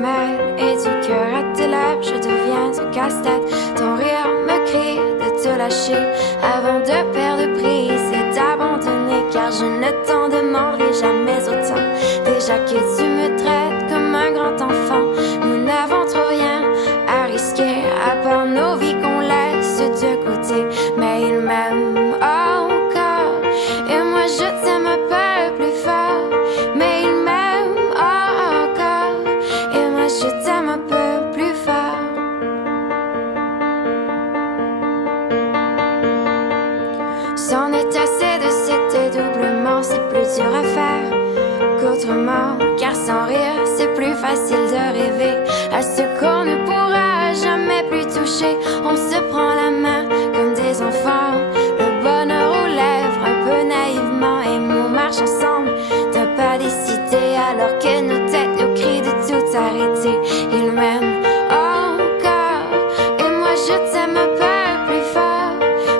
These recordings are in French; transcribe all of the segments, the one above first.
mêle et du cœur à tes lèvres, je deviens un casse-tête. Ton rire me crie de te lâcher avant de perdre prise et d'abandonner, car je ne t'en demanderai jamais autant. Déjà que tu me traites comme un grand enfant, nous n'avons trop rien à risquer à part nos vies qu'on laisse de côté. Mais il m'aime encore et moi je t'aime un peu plus fort. Mais il m'aime encore et moi je t'aime un peu plus fort. C'en est assez de cet dédoublement, c'est plus dur à faire qu'autrement, car sans rire c'est plus facile de rêver à ce qu'on ne pourra jamais plus toucher. On se prend la main comme des enfants, le bonheur aux lèvres un peu naïvement, et on marche ensemble d'un pas décidé alors que nos têtes nous crient de tout arrêter. Il m'aime encore et moi je t'aime un peu plus fort.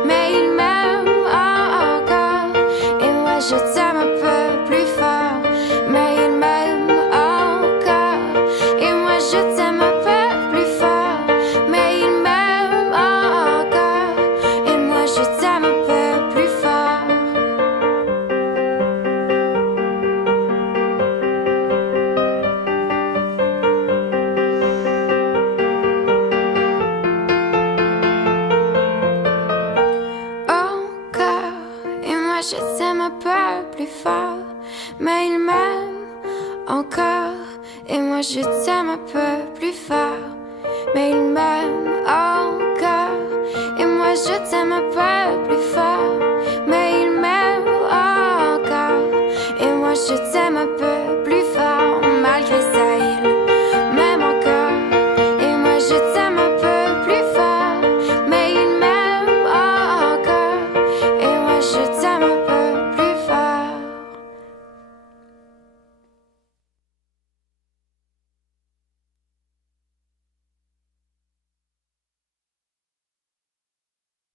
Mais il m'aime encore et moi je t'aime un peu plus fort. Mais il m'aime encore et moi je t'aime un peu plus fort. Mais il m'aime encore et moi je t'aime un peu plus fort. Encore et moi je t'aime un peu plus fort. Mais il m'aime encore et moi je t'aime un peu plus fort. Mais il m'aime encore et moi je t'aime un peu plus fort.